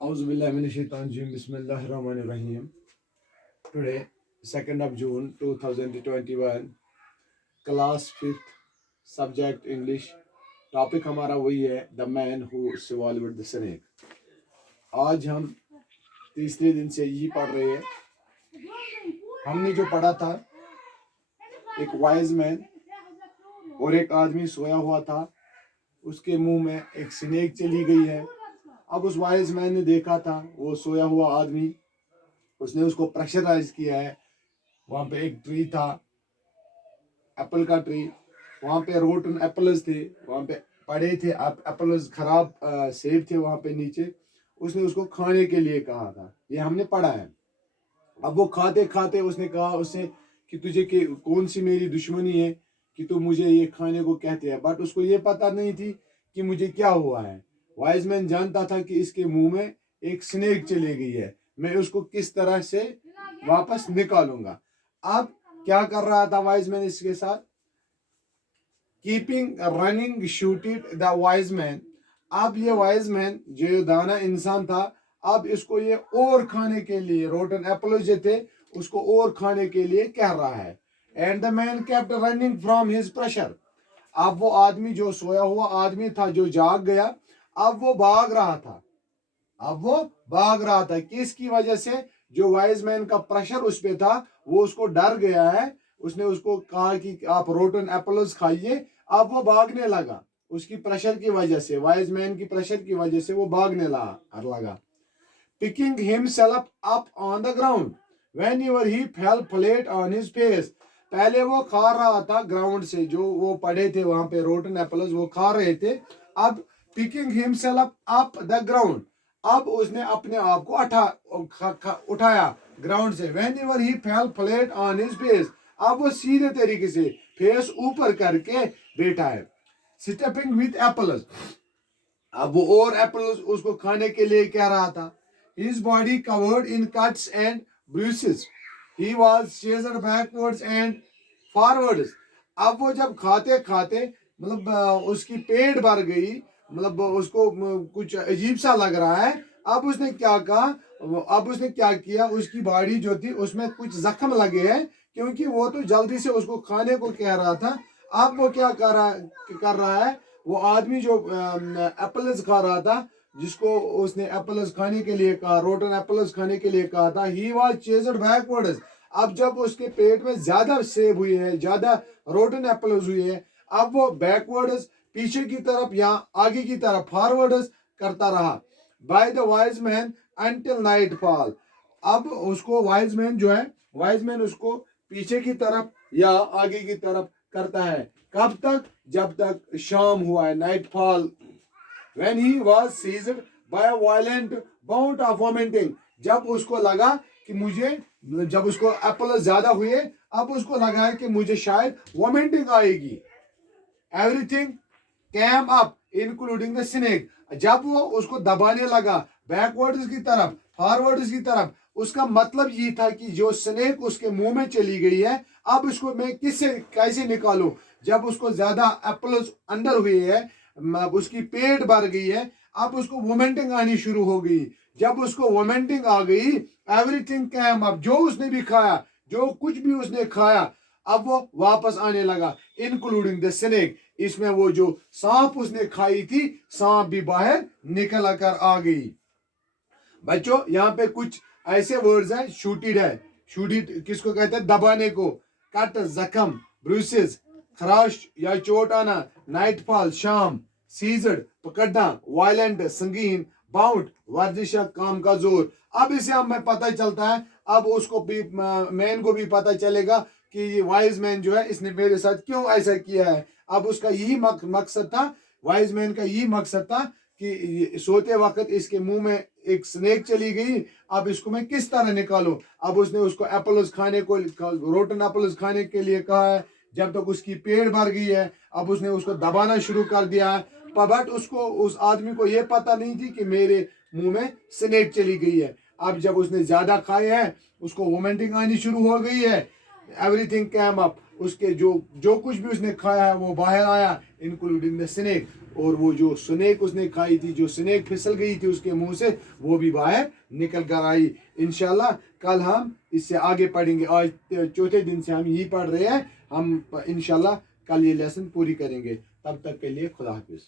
Auzubillahiminashaitanirrajim. Bismillahirrahmanirrahim. Today, 2nd of June 2021, class 5th, subject English. Topic हमारा वही है the man who swallowed the snake. आज हम तीसरे दिन से यही पढ़ रहे हैं. हमने जो पढ़ा था, एक वाइज मैन और एक आदमी सोया हुआ था, उसके मुंह में एक स्नेक चली गई है. अब उस वाइज मैन ने देखा था वो सोया हुआ आदमी, उसने उसको प्रेशराइज किया है. वहां पे एक ट्री था, एप्पल का ट्री, वहां पे रोटन एप्पल्स थे, वहां पे पड़े थे एप्पल्स, खराब सेब थे वहां पे नीचे. उसने उसको खाने के लिए कहा था, ये हमने पढ़ा है. अब वो खाते खाते उसने कहा उससे कि तुझे कौन सी मेरी दुश्मनी है कि तू मुझे ये खाने को कहते हैं. बट उसको ये पता नहीं थी कि मुझे क्या हुआ है. वाइज मैन जानता था कि इसके मुंह में एक स्नेक चली गई है, मैं उसको किस तरह से वापस निकालूंगा. अब क्या कर रहा था वाइज मैन इसके साथ? Keeping running shooted the wise man. अब ये वाइज मैन जो दाना इंसान था, अब इसको ये और खाने के लिए, रोटन एप्पल जो थे उसको और खाने के लिए कह रहा है. And the man kept running from his pressure. अब वो आदमी जो सोया हुआ आदमी था, जो जाग गया, अब वो भाग रहा था. अब वो भाग रहा था किसकी वजह से? जो वाइज मैन का प्रेशर उस पे था, वो उसको डर गया है. उसने उसको कहा कि आप रोटन एप्पल्स खाइए. अब वो भागने लगा उसकी प्रेशर की वजह से, वाइज मैन की प्रेशर की वजह से वो भागने लगा. Picking himself up on the ground whenever he fail flat on his face. पहले वो खा रहा था ग्राउंड से, जो वो पड़े थे वहां पे रोटन एप्पल्स, वो खा रहे थे. अब picking himself up the ground, अब उसने अपने आप को उठाया ग्राउंड से. Whenever he fail flat on his face, अब वो सीधे तरीके से फेस ऊपर करके बैठा है. स्टेपिंग विथ एप्पल्स, अब वो और एप्पल्स उसको खाने के लिए कह रहा था. His body covered in cuts and bruises. He was chased backwards and forwards. अब वो जब खाते खाते मतलब उसकी पेट भर गई, मतलब उसको कुछ अजीब सा लग रहा है. अब उसने क्या कहा, अब उसने क्या किया, उसकी बॉडी जो थी उसमें कुछ जख्म लगे हैं, क्योंकि वो तो जल्दी से उसको खाने को कह रहा था. अब वो क्या कर रहा है, वो आदमी जो एप्पल्स खा रहा था, जिसको उसने एप्पल्स खाने के लिए कहा, रोटन एप्पल्स खाने के लिए कहा था, ही वाज चेज्ड बैकवर्ड्स. अब जब उसके पेट में ज्यादा सेब हुए हैं, ज्यादा रोटन एप्पल्स हुए हैं, अब वो बैकवर्ड्स, पीछे की तरफ या आगे की तरफ, फॉरवर्ड्स करता रहा. By the wise man until night fall. अब उसको वाइज मैन जो है, वाइज मैन उसको पीछे की तरफ या आगे की तरफ करता है. कब तक? जब तक शाम हुआ है, night fall. When he was seized by a violent bout of vomiting, जब उसको लगा कि मुझे, जब उसको एप्पल ज्यादा हुए, अब उसको लगा है कि मुझे शायद वोमिटिंग आएगी. Everything cam up including the snake. जब वो उसको दबाने लगा बैकवर्ड्स की तरफ, फॉरवर्ड्स की तरफ, उसका मतलब ये था कि जो स्नेक उसके मुंह में चली गई है, अब उसको मैं कैसे निकालूं. जब उसको ज्यादा एप्पल्स अंदर हुए है, उसकी पेट भर गई है, अब उसको वोमेंटिंग आनी शुरू हो गई. जब उसको वोमेंटिंग आ गई, एवरीथिंग कैम अप, जो उसने भी खाया, जो कुछ भी उसने खाया, अब वो वापस आने लगा, इंक्लूडिंग द स्नेक. इसमें वो जो सांप उसने खाई थी, सांप भी बाहर निकल कर आ गई. बच्चों, यहाँ पे कुछ ऐसे वर्ड्स हैं. शूटेड है, शूटेड किसको कहते हैं? दबाने को. कट जख्म, ब्रूसेस खराश या चोट आना, नाइटफॉल शाम, सीजड पकड़ना, वायलेंट संगीन, बाउंड वर्जिश काम का जोर. अब इसे हमें पता चलता है, अब उसको भी, मैन को भी पता चलेगा कि ये वाइज मैन जो है, इसने मेरे साथ क्यों ऐसा किया है. अब उसका यही मकसद था, वाइज मैन का यही मकसद था कि सोते वक्त इसके मुंह में एक स्नेक चली गई, अब इसको मैं किस तरह निकालूं. अब उसने उसको एप्पल्स खाने को, रोटन एप्पल्स खाने के लिए कहा है. जब तक उसकी पेट भर गई है, अब उसने उसको दबाना शुरू कर दिया है. बट उसको, उस आदमी को यह पता नहीं थी कि मेरे मुंह में स्नेक चली गई है. अब जब उसने ज्यादा खाए हैं, उसको वोमेंटिंग आनी शुरू हो गई है. एवरीथिंग कैम अप, उसके जो कुछ भी उसने खाया है वो बाहर आया, इंक्लूडिंग द स्नेक। और वो जो स्नेक उसने खाई थी, जो स्नेक फिसल गई थी उसके मुंह से, वो भी बाहर निकल कर आई। इंशाल्लाह कल हम इससे आगे पढ़ेंगे। आज चौथे दिन से हम यही पढ़ रहे हैं। हम इंशाल्लाह कल ये लेसन पूरी करेंगे। तब तक के लिए खुदा हाफिज।